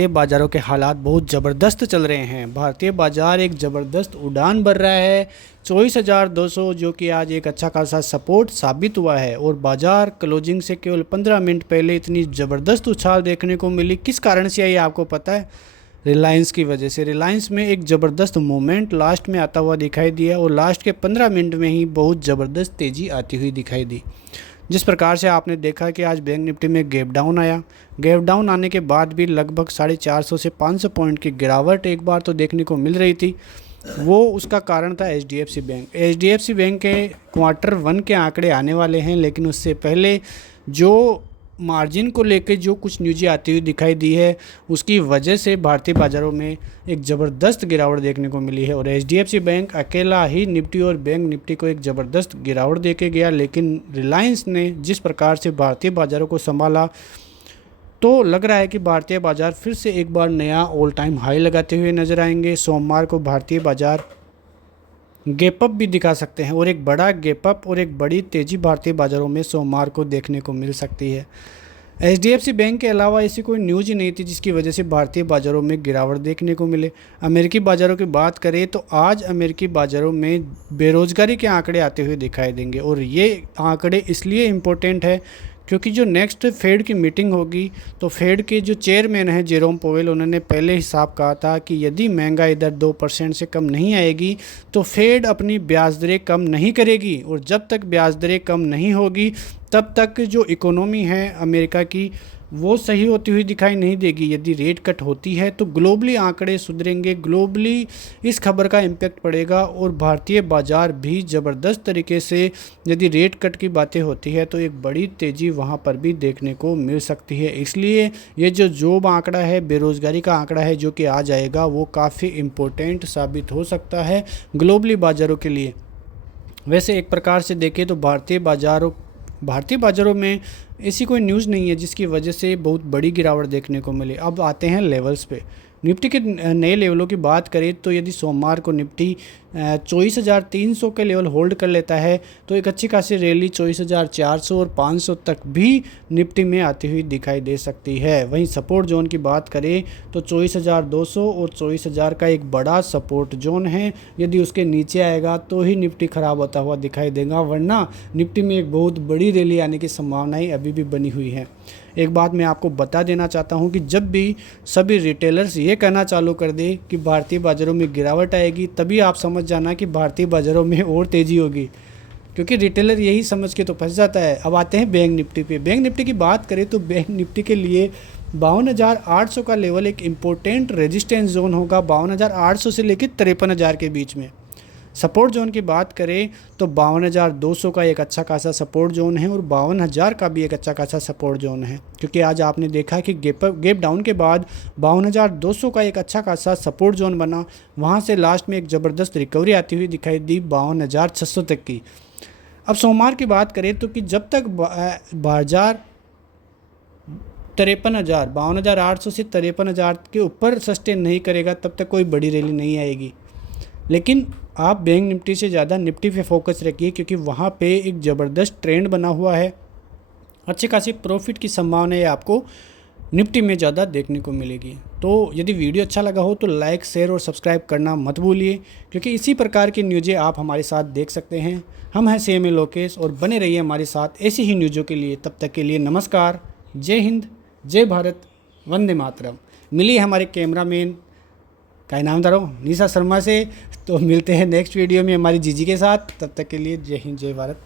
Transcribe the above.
भारतीय बाज़ारों के हालात बहुत ज़बरदस्त चल रहे हैं। भारतीय बाज़ार एक ज़बरदस्त उड़ान भर रहा है। 24,200 जो कि आज एक अच्छा खासा सपोर्ट साबित हुआ है और बाज़ार क्लोजिंग से केवल 15 मिनट पहले इतनी ज़बरदस्त उछाल देखने को मिली। किस कारण से आई आपको पता है? रिलायंस की वजह से। रिलायंस में एक ज़बरदस्त मूवमेंट लास्ट में आता हुआ दिखाई दिया और लास्ट के 15 मिनट में ही बहुत ज़बरदस्त तेज़ी आती हुई दिखाई दी। जिस प्रकार से आपने देखा कि आज बैंक निफ्टी में गैप डाउन आया। गैप डाउन आने के बाद भी लगभग 450 से 500 पॉइंट की गिरावट एक बार तो देखने को मिल रही थी। वो उसका कारण था एचडीएफसी बैंक। एचडीएफसी बैंक के Q1 के आंकड़े आने वाले हैं, लेकिन उससे पहले जो मार्जिन को लेकर जो कुछ न्यूज़ें आती हुई दिखाई दी है, उसकी वजह से भारतीय बाज़ारों में एक ज़बरदस्त गिरावट देखने को मिली है। और एचडीएफसी बैंक अकेला ही निफ्टी और बैंक निफ्टी को एक ज़बरदस्त गिरावट दे के गया, लेकिन रिलायंस ने जिस प्रकार से भारतीय बाज़ारों को संभाला, तो लग रहा है कि भारतीय बाज़ार फिर से एक बार नया ऑल टाइम हाई लगाते हुए नज़र आएंगे। सोमवार को भारतीय बाज़ार गैप अप भी दिखा सकते हैं और एक बड़ा गैप अप और एक बड़ी तेज़ी भारतीय बाज़ारों में सोमवार को देखने को मिल सकती है। एचडीएफसी बैंक के अलावा ऐसी कोई न्यूज़ ही नहीं थी जिसकी वजह से भारतीय बाज़ारों में गिरावट देखने को मिले। अमेरिकी बाज़ारों की बात करें तो आज अमेरिकी बाज़ारों में बेरोज़गारी के आंकड़े आते हुए दिखाई देंगे और ये आंकड़े इसलिए इम्पोर्टेंट है क्योंकि जो नेक्स्ट फेड की मीटिंग होगी तो फेड के जो चेयरमैन हैं जेरोम पोवेल, उन्होंने पहले हिसाब कहा था कि यदि महंगाई दर 2% से कम नहीं आएगी तो फेड अपनी ब्याज दरें कम नहीं करेगी और जब तक ब्याज दरें कम नहीं होगी तब तक जो इकोनॉमी है अमेरिका की वो सही होती हुई दिखाई नहीं देगी। यदि रेट कट होती है तो ग्लोबली आंकड़े सुधरेंगे, ग्लोबली इस खबर का इम्पैक्ट पड़ेगा और भारतीय बाज़ार भी ज़बरदस्त तरीके से, यदि रेट कट की बातें होती है तो एक बड़ी तेज़ी वहां पर भी देखने को मिल सकती है। इसलिए ये जो जॉब आंकड़ा है, बेरोज़गारी का आंकड़ा है जो कि आ जाएगा, वो काफ़ी इम्पोर्टेंट साबित हो सकता है ग्लोबली बाज़ारों के लिए। वैसे एक प्रकार से देखें तो भारतीय बाज़ारों में ऐसी कोई न्यूज़ नहीं है जिसकी वजह से बहुत बड़ी गिरावट देखने को मिले। अब आते हैं लेवल्स पे। निफ्टी के नए लेवलों की बात करें तो यदि सोमवार को निफ्टी 24,300 के लेवल होल्ड कर लेता है तो एक अच्छी खासी रैली 24,400 और 500 तक भी निफ्टी में आती हुई दिखाई दे सकती है। वहीं सपोर्ट जोन की बात करें तो 24,200 और 24,000 का एक बड़ा सपोर्ट जोन है। यदि उसके नीचे आएगा तो ही निफ्टी ख़राब होता हुआ दिखाई देगा, वरना निफ्टी में एक बहुत बड़ी रैली आने की संभावनाएं अभी भी बनी हुई है। एक बात मैं आपको बता देना चाहता हूं कि जब भी सभी रिटेलर्स ये कहना चालू कर दे कि भारतीय बाज़ारों में गिरावट आएगी, तभी आप समझ जाना कि भारतीय बाज़ारों में और तेज़ी होगी, क्योंकि रिटेलर यही समझ के तो फंस जाता है। अब आते हैं बैंक निफ्टी पे। बैंक निफ्टी की बात करें तो बैंक निफ्टी के लिए 52,800 का लेवल एक इम्पोर्टेंट रेजिस्टेंस जोन होगा। 52,800 से लेकर 53,000 के बीच में। सपोर्ट जोन की बात करें तो 52,200 का एक अच्छा खासा सपोर्ट जोन है और 52,000 का भी एक अच्छा खासा सपोर्ट जोन है, क्योंकि आज आपने देखा कि गैप डाउन के बाद 52,200 का एक अच्छा खासा सपोर्ट जोन बना। वहां से लास्ट में एक ज़बरदस्त रिकवरी आती हुई दिखाई दी 52,600 तक की। अब सोमवार की बात करें तो कि जब तक बाजार 52,800 से 53,000 के ऊपर सस्टेन नहीं करेगा तब तक कोई बड़ी रैली नहीं आएगी। लेकिन आप बैंक निफ्टी से ज़्यादा निफ्टी पे फोकस रखिए, क्योंकि वहाँ पे एक ज़बरदस्त ट्रेंड बना हुआ है। अच्छी खासी प्रॉफिट की संभावना आपको निफ्टी में ज़्यादा देखने को मिलेगी। तो यदि वीडियो अच्छा लगा हो तो लाइक, शेयर और सब्सक्राइब करना मत भूलिए, क्योंकि इसी प्रकार की न्यूज़ें आप हमारे साथ देख सकते हैं। हम हैं CMA लोकेश और बने रहिए हमारे साथ ऐसी ही न्यूज़ों के लिए। तब तक के लिए नमस्कार, जय हिंद, जय भारत, वंदे मातरम। मिलिए हमारे कैमरामैन का इनामदार हो निशा शर्मा से। तो मिलते हैं नेक्स्ट वीडियो में हमारी जीजी के साथ। तब तक के लिए जय हिंद, जय भारत।